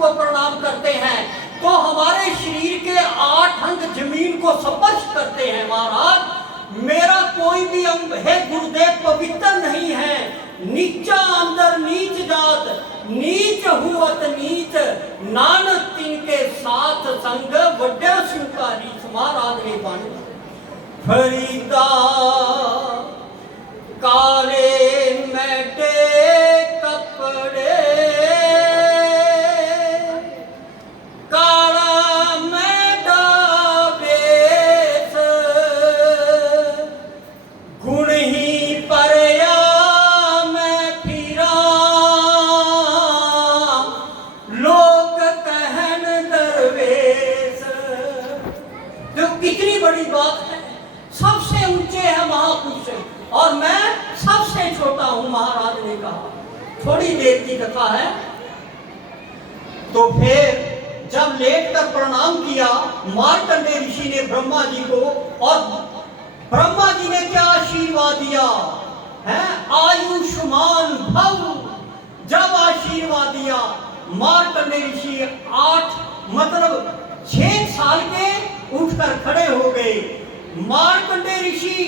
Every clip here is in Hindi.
को प्रणाम करते हैं तो हमारे शरीर के 8 अंग जमीन को स्पर्श करते हैं। महाराज मेरा कोई भी अंग है गुरुदेव पवित्र नहीं है। नीचा अंदर नीच जात नीच हुअत नीच नानक तिनके साथ संग वड्या स्वीकारी। महाराज ने बाणी फरीदा काले मैटे कपड़े काला मैटा बेस गुण ही परया मैं फिरा लोग कहन दरवेश। जो कितनी बड़ी बात है। सबसे ऊंचे है महापुरुष और मैं सबसे छोटा हूं। महाराज ने कहा थोड़ी देर की कथा है। तो फिर जब लेट कर प्रणाम किया मार्कंडेय ऋषि ने ब्रह्मा जी को, और ब्रह्मा जी ने क्या आशीर्वाद दिया है, आयुष्मान भव। जब आशीर्वाद दिया मार्कंडेय ऋषि 6 साल के उठकर खड़े हो गए। मार्कंडेय ऋषि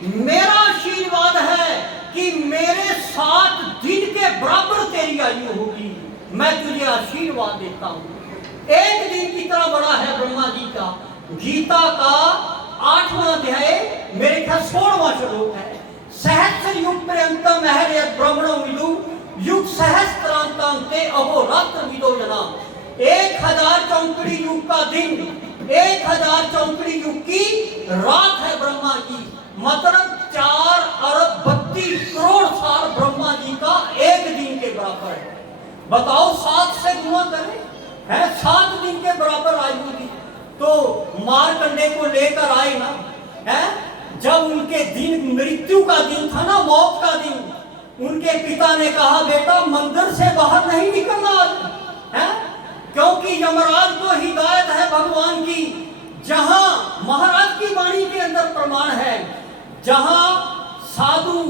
मेरा आशीर्वाद है कि मेरे 7 दिन के बराबर तेरी आयु होगी। मैं तुझे आशीर्वाद देता हूं। एक दिन कितना बड़ा है ब्रह्मा जी का। गीता का 8वां अध्याय मेरे ख्याल 16वां श्लोक है। सहस्र युग पर्यंतम अहर्यत ब्रह्मणो विदु युग सहस्त्रांतांते अहोरात्र विदो जना। 1000 चौकड़ी युग का दिन 1000 चौकड़ी युग की रात है ब्रह्मा की। मतलब 4 अरब 32 करोड़ साल ब्रह्मा जी का एक दिन के बराबर है। बताओ 7 से गुणा करें है 7 दिन के बराबर आयु थी। तो मार्कंडेय को लेकर आए ना है, जब उनके दिन मृत्यु का दिन था ना, मौत का दिन, उनके पिता ने कहा बेटा मंदिर से बाहर नहीं निकलना है, क्योंकि यमराज को हिदायत है भगवान की। जहां महाराज की वाणी के अंदर प्रमाण है, जहां साधु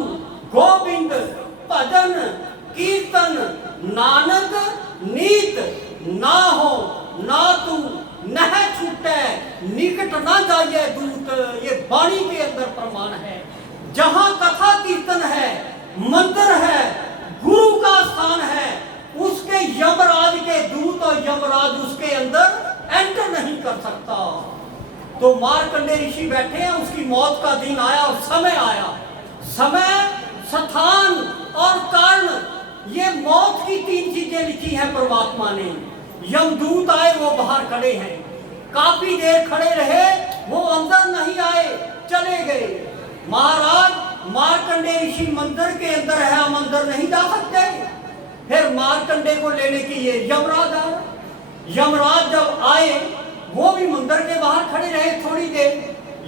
गोविंद भजन कीर्तन नानक नीत ना हो ना तू नह छूटे निकट ना जाइए दूत। ये वाणी के अंदर प्रमाण है। जहां कथा कीर्तन है, मंदिर है, गुरु का स्थान है, उसके यमराज के दूत और यमराज उसके अंदर एंटर नहीं कर सकता। तो मार्कंडेय ऋषि बैठे हैं, उसकी मौत का दिन आया और समय आया। समय स्थान और कारण, ये मौत की 3 चीजें लिखी है परमात्मा ने। यमदूत आए, वो बाहर खड़े हैं, काफी देर खड़े रहे, वो अंदर नहीं आए, चले गए। महाराज मार्कंडेय ऋषि मंदिर के अंदर है, हम अंदर नहीं जा सकते। फिर मार्कंडेय को लेने के लिए यमराज आया। यमराज जब आए, वो भी मंदिर के बाहर खड़े रहे थोड़ी देर।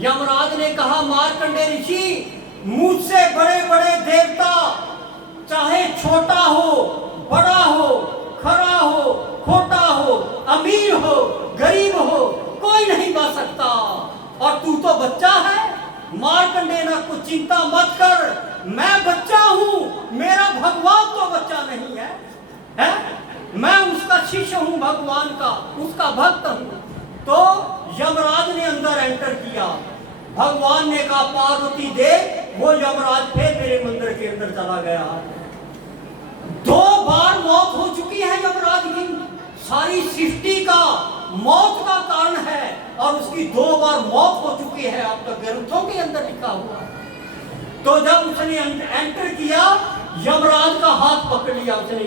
यमराज ने कहा मार्कंडेय ऋषि मुझसे बड़े बड़े देवता, चाहे छोटा हो बड़ा हो खरा हो खोटा हो अमीर हो गरीब हो, कोई नहीं बच सकता, और तू तो बच्चा है। मार्कंडेय ना कुछ चिंता मत कर, मैं बच्चा हूं, मेरा भगवान तो बच्चा नहीं है, मैं उसका शिष्य हूं, भगवान का उसका भक्त हूं। तो यमराज ने अंदर एंटर किया। भगवान ने कहा पार्वती दे, वो यमराज फिर मेरे मंदिर के अंदर चला गया। 2 बार मौत हो चुकी है यमराज की। सारी सृष्टि का मौत का कारण है, और उसकी 2 बार मौत हो चुकी है, अब तक ग्रंथों के अंदर लिखा हुआ। तो जब उसने एंटर किया, यमराज का हाथ पकड़ लिया उसने।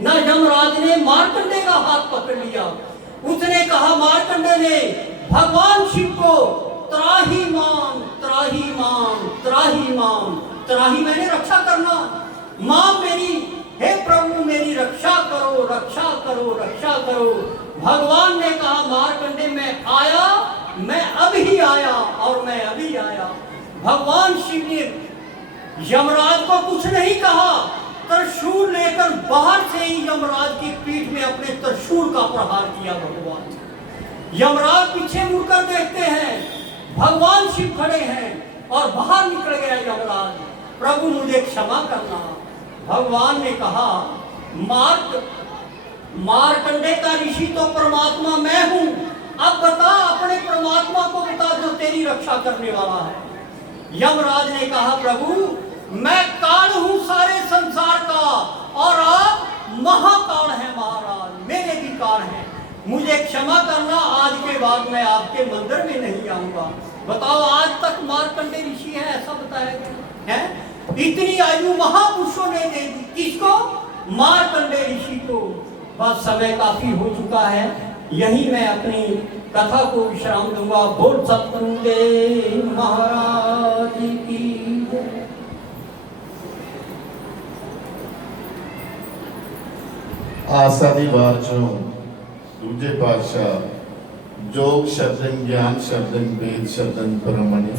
ना यमराज ने मार्कंडेय का हाथ पकड़ लिया। उसने कहा मार्कंडेय ने भगवान शिव को त्राही मान त्राही मान त्राही मान, त्राही मैंने रक्षा करना, मां मेरी, हे प्रभु मेरी रक्षा करो रक्षा करो रक्षा करो। भगवान ने कहा मार्कंडेय मैं आया, मैं अभी आया और मैं अभी आया। भगवान शिव ने यमराज को कुछ नहीं कहा, त्रिशूल लेकर बाहर से ही यमराज की पीठ में अपने त्रिशूल का प्रहार किया। भगवान यमराज पीछे मुड़कर देखते हैं, भगवान शिव खड़े हैं और बाहर निकल गया यमराज, प्रभु मुझे क्षमा करना। भगवान ने कहा मारकंडे का ऋषि तो परमात्मा मैं हूं। अब बता अपने परमात्मा को बता जो तेरी रक्षा करने वाला है। यमराज ने कहा प्रभु मैं काल हूं सारे संसार का और आप महाकाल है महाराज, मेरे भी काल है, मुझे क्षमा करना, आज के बाद मैं आपके मंदिर में नहीं आऊंगा। बताओ आज तक मारकंडे ऋषि है ऐसा बताया गया है? इतनी आयु महापुरुषों ने दे दी किसको? मारकंडे ऋषि को। बस समय काफी हो चुका है, यही मैं अपनी कथा को विश्राम दूंगा। बोल सतगुरुदेव महाराज की जय। आसा दी वार चों दूजे पातशाह जोग शब्दन ज्ञान शब्दन वेद शब्दन परमणि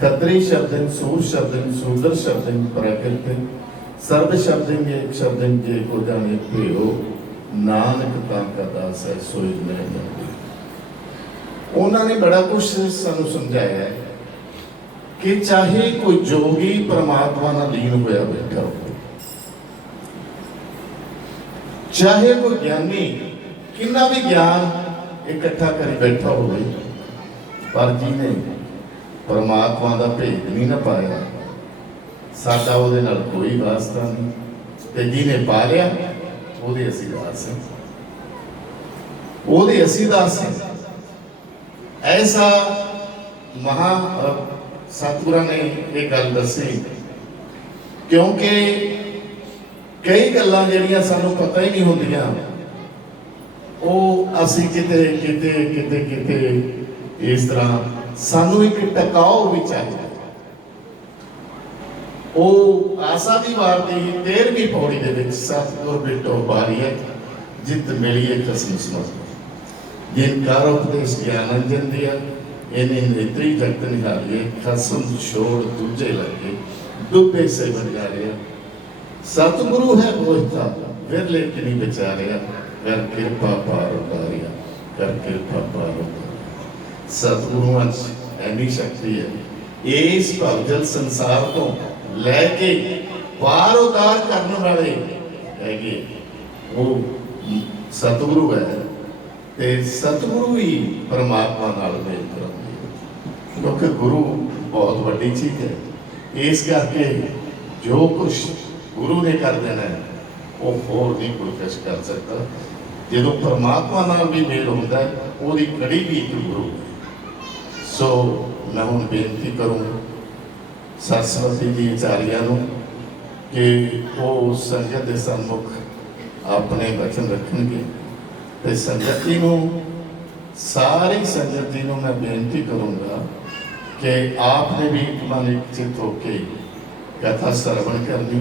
खत्री शब्दन सूर शब्दन सूदर शब्दन प्रकृति सर्व शब्दन एक शब्दन के को जाने पियो नानक का दास है सोई मैं जाने। उन्होंने बड़ा कुछ सानू समझाया है कि चाहे कोई जोगी परमात्मा नाल लीन होया बैठा हो, चाहे कोई ज्ञानी कितना भी ज्ञान इकट्ठा कर बैठा हो, पर जिन्हें परमात्मा का भेद नहीं ना पाया साडा उहदे नाल कोई वास्ता नहीं, ते जिन्हें पा लिया उहदे असीं दास हैं, उहदे असीं दास हैं। ऐसा महा सतगुरां ने एक गल दसी, क्योंकि कई गल्लां जिहड़ियां सानूं पता ही नहीं होंदियां, ਉਹ ਅਸੀਂ ਕਿਤੇ ਇਸ ਤਰ੍ਹਾਂ ਸਾਨੂੰ ਇੱਕ ਟਿਕਾਓ ਵੀ ਚਾਹੀਦਾ। ਉਹ ਆਸਾ ਦੀ ਵਾਰ ਦੀ 13ਵੀਂ ਪੌੜੀ ਦੇ ਵਿੱਚ ਸਤਿਗੁਰ ਬਿਟੋ ਬਾਰੀਐ ਜਿਤ ਮਿਲੀਏ ਖਸਮ ਸਮਝ ਜਿਨ ਕਾਰ ਉਪਦੇਸ਼ ਗਿਆਨ ਅੰਜਨ ਦਿਆ ਇਹਨੇ ਨੇਤਰੀ ਜਗਤ ਨਿਹਾਲੀਏ ਖਸਮ ਛੋੜ ਦੂਜੇ ਲੱਗੇ ਡੁੱਬੇ ਸੇ ਬਣ ਜਾ ਰਿਹਾ। सतगुरु है बोझता विरले कि नहीं बेचारिया कर कृपा पार उतारिया कर कृपा पार उतारिया। सतगुरुआं ऐनी शक्ति है इस भवजल संसार तो लैके पार उतार करने वाले हैगे वो सतगुरु है, ते सतगुरु ही परमात्मा नाल मेल करांदे, क्योंकि गुरु बहुत वड्डी चीज है। इस करके जो कुछ गुरु ने कर देना है वो होर नहीं कोई कुछ कर सकता। जो परमात्मा नाल भी मेल होंदा है उसकी कड़ी भी एक गुरु है। सो मैं हुण बेनती करूँ सरस्वती जी आचार्य नूं कि वो संगत के सन्मुख अपने वचन रखणगे, ते संगत जी नूं सारी संगत जी नूं मैं बेनती करूँगा कि आपने भी मन चित होके कथा श्रवण करनी,